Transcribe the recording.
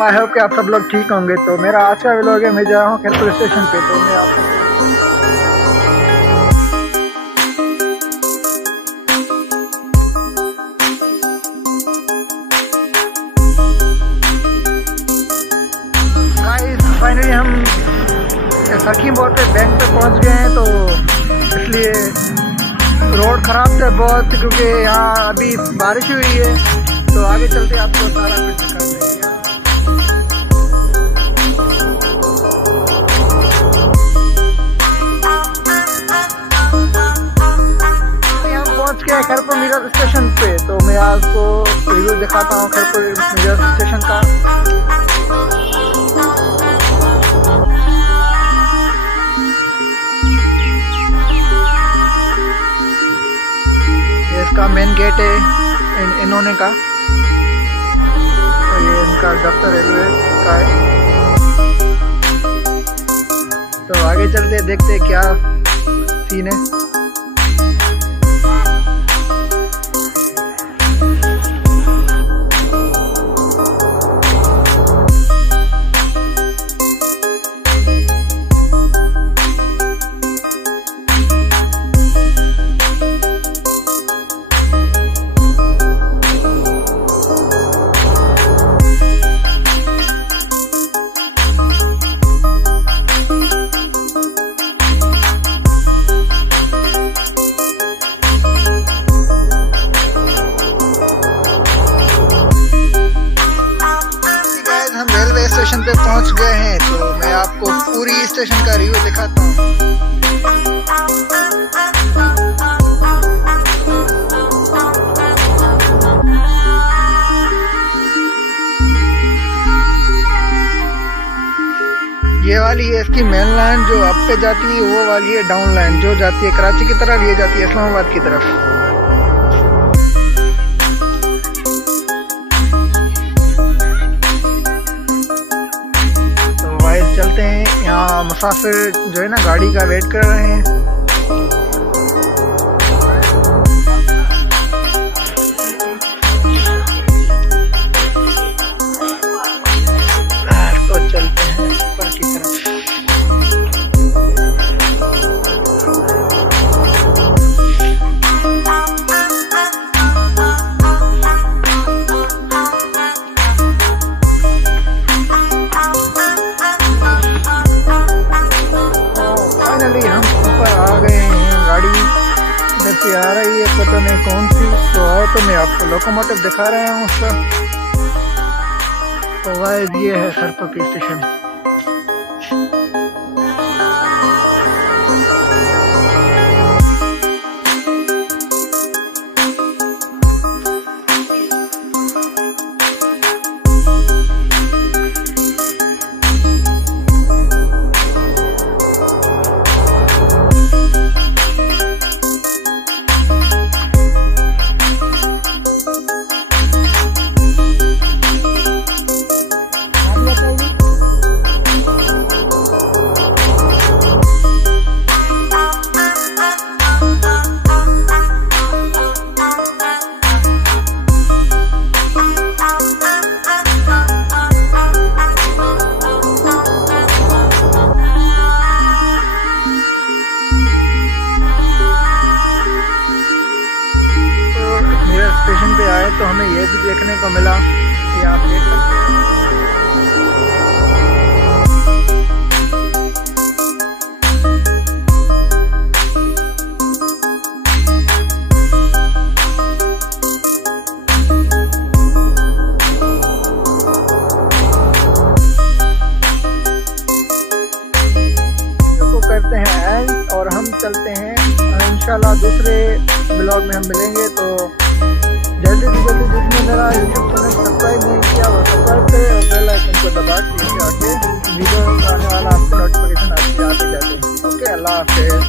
I hope कि आप सब लोग ठीक होंगे। तो मेरा आज का व्लॉग है, मैं जा रहा हूँ खैरपुर स्टेशन पे। तो मैं आपको फाइनली हम सखी मोड़ पे बैंक पे पहुँच गए हैं। तो इसलिए रोड ख़राब थे बहुत, क्योंकि यहाँ अभी बारिश हुई है। तो आगे चलते आपको सारा कुछ दिखाते हैं। पहुंच गया खैरपुर मिर्स स्टेशन पे। तो मैं आपको रिव्यू दिखाता हूँ खैरपुर मिर्स स्टेशन का। ये इसका मेन गेट है इन्होंने का, और ये इनका दफ्तर रेलवे का है। तो आगे चलते देखते क्या सीन है। स्टेशन पे पहुंच गए हैं। तो मैं आपको पूरी स्टेशन का रिव्यू दिखाता हूँ। ये वाली है इसकी मेन लाइन जो अप पे जाती है, वो वाली है डाउन लाइन जो जाती है कराची की तरफ, ये जाती है इस्लामाबाद की तरफ। चलते हैं, यहाँ मुसाफिर जो है ना गाड़ी का वेट कर रहे हैं। तो चलते हैं ऊपर की तरफ। हम ऊपर आ गए हैं। गाड़ी इधर से आ रही है, पता नहीं कौन सी तो है। तो मैं आपको लोकोमोटिव दिखा रहा हूँ उसका। तो गाइस ये है खैरपुर की स्टेशन। स्टेशन पे आए तो हमें यह भी देखने को मिला कि आप देख सकते हैं तो करते हैं एंड, और हम चलते हैं इंशाल्लाह दूसरे ब्लॉग में हम मिलेंगे। तो जल्दी से जल्दी जिसने मेरा यूट्यूब चैनल सब्सक्राइब नहीं किया वो सब्सक्राइब करें और बेल आइकन को दबा के आके वीडियो आने वाला आपको नोटिफिकेशन आते जाते। ओके, अल्लाह हाफिज़।